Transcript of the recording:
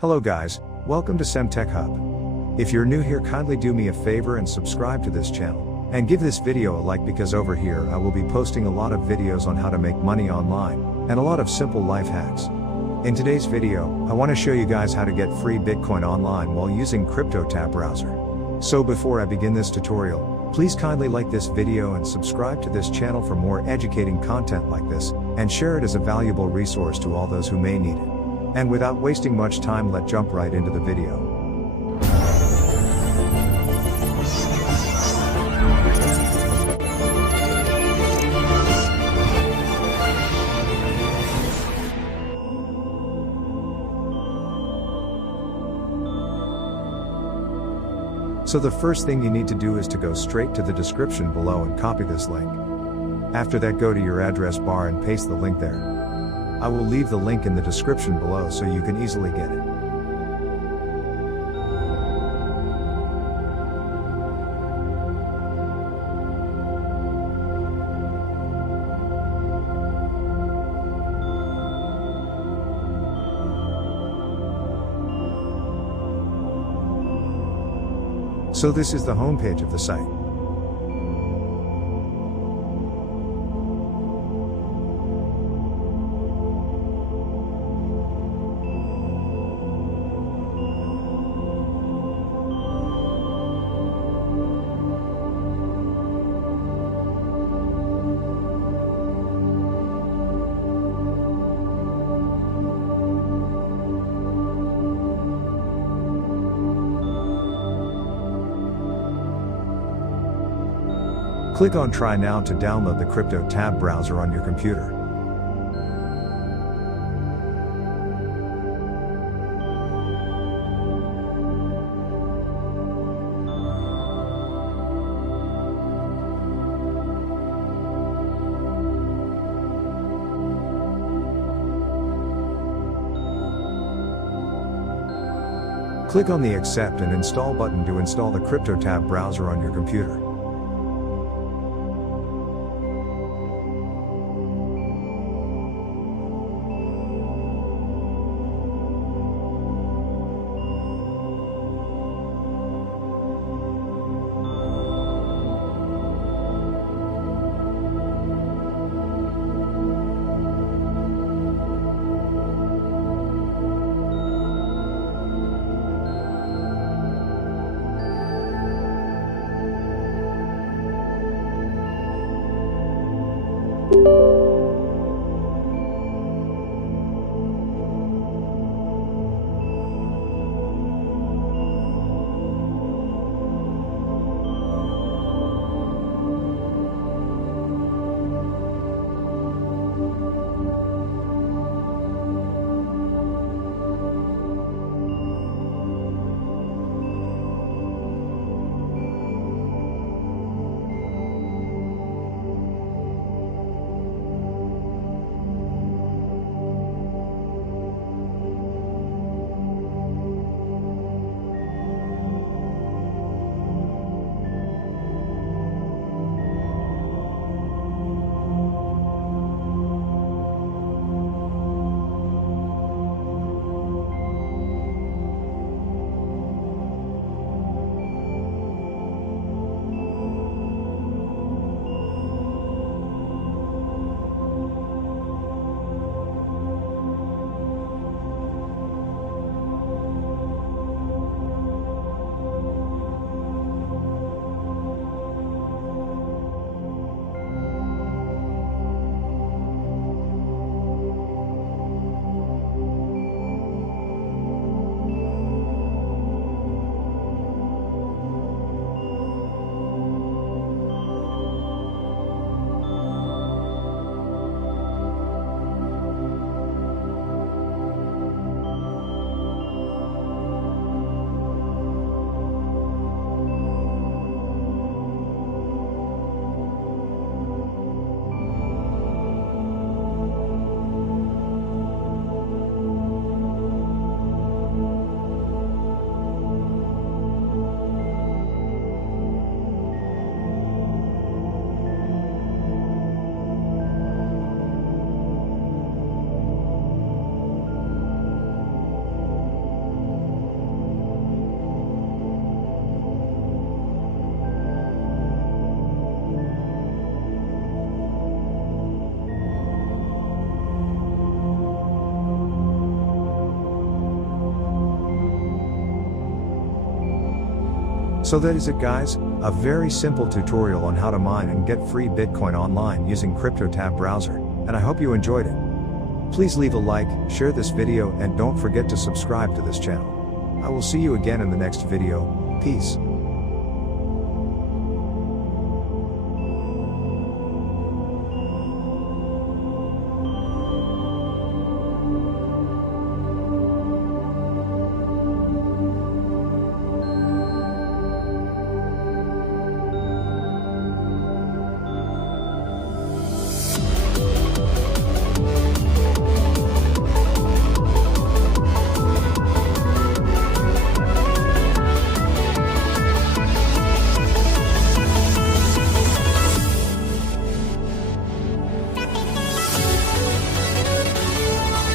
Hello guys, welcome to SemTechHub. If you're new here, kindly do me a favor and subscribe to this channel, and give this video a like, because over here I will be posting a lot of videos on how to make money online, and a lot of simple life hacks. In today's video, I want to show you guys how to get free Bitcoin online while using Cryptotab Browser. So before I begin this tutorial, please kindly like this video and subscribe to this channel for more educating content like this, and share it as a valuable resource to all those who may need it. And without wasting much time, let's jump right into the video. So the first thing you need to do is to go straight to the description below and copy this link. After that, go to your address bar and paste the link there. I will leave the link in the description below so you can easily get it. So this is the homepage of the site. Click on Try Now to download the Cryptotab Browser on your computer. Click on the Accept and Install button to install the Cryptotab Browser on your computer. So that is it guys, a very simple tutorial on how to mine and get free Bitcoin online using Cryptotab Browser, and I hope you enjoyed it. Please leave a like, share this video and don't forget to subscribe to this channel. I will see you again in the next video. Peace.